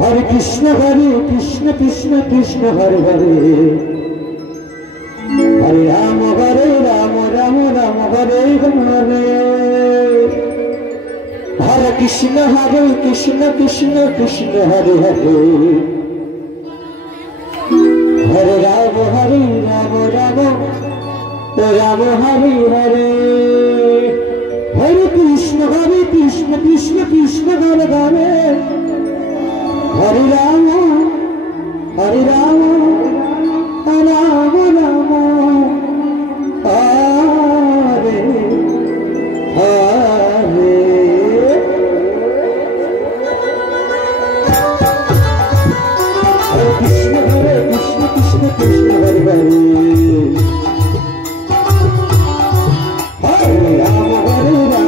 Hare Krishna Krishna Krishna Hare Hare Hare Ram Ram Ram Hare Hare Hare Krishna Krishna Krishna Hare Hare Hare Ram Ram Ram Hare Hare Hare Krishna Krishna Krishna Hare Hare Hare Ram Ram Ram Ram Hare Hare Hare Krishna Krishna Krishna Hare Hare Hare Ram Ram Hare Hare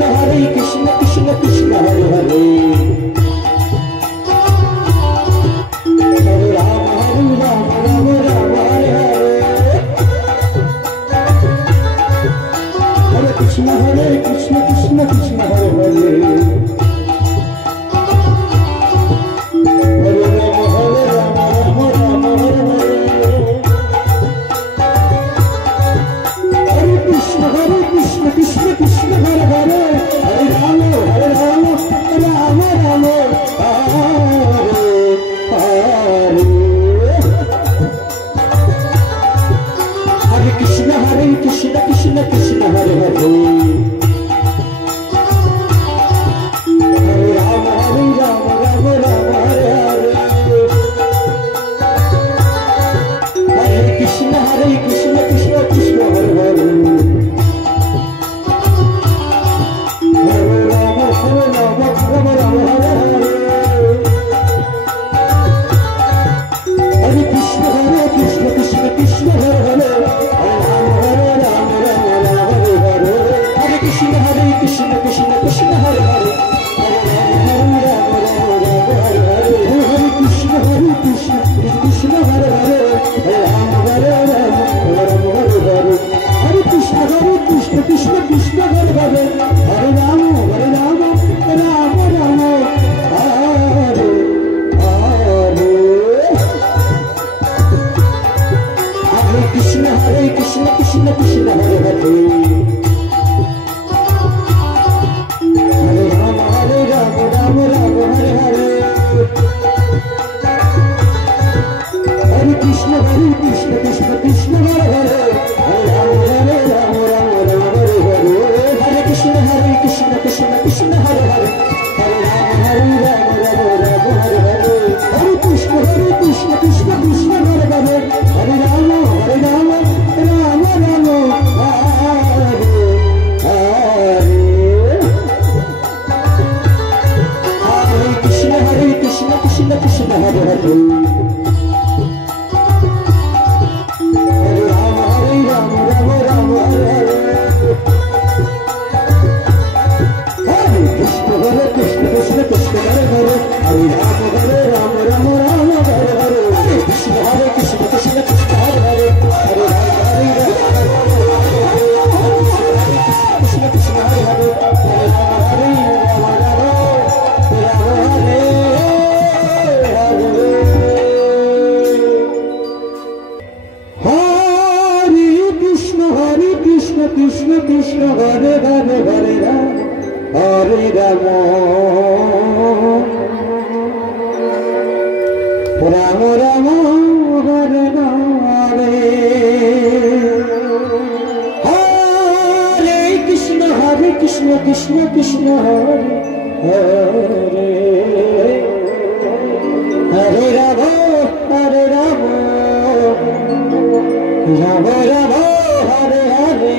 Hare Krishna Krishna Hare Hare Hare Ram Ram Hare Hare Hare Krishna Krishna Krishna Hare Hare Hare Ram Hare Hare Hare Krishna Krishna Krishna Hare Hare Hare Ram Ram Ram Hare Hare Hare Krishna Krishna Krishna Hare Hare Hare Ram Ram Hare Hare Hare Krishna Krishna Krishna Hare Hare Hare Krishna Krishna Krishna Hare Hare Hare Ram Hare Hare Hare Krishna Krishna Krishna Hare Hare Hare Ram Hare Hare Krishna Krishna Hare Hare Hare Ram Hare Hare Hare Krishna Krishna Krishna Hare Hare Hare Ram Ram Ram Hare Hare Hare Krishna Krishna Krishna Hare Hare Hare Ram Ram Hare Hare Hare Krishna Krishna Krishna Hare Hare Hare Ram Hare Hare Hare Krishna Krishna Krishna Hare Hare Hare Ram Hare Hare Hare Krishna Krishna Krishna Hare Hare Hare Ram Ram Ram Hare Hare Hare Krishna Krishna Krishna Hare Hare Hare Ram Ram Hare Hare Hare Krishna Krishna Hare Hare Hare Ram Ram Hare Hare Hare Krishna Krishna Krishna Hare Hare Hare Krishna Krishna Hare Hare Hare Krishna Krishna Hare Hare Hare Ram Hare Ram Ram Hare Hare Hare Krishna Krishna Krishna Hare Hare Hare Ram Ram Ram Hare Hare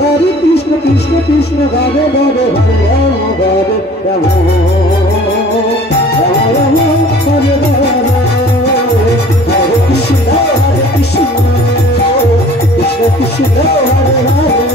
Hare Krishna Krishna Hare Hare Hare Ram Ram Hare Hare Hare Krishna Krishna Krishna Hare Hare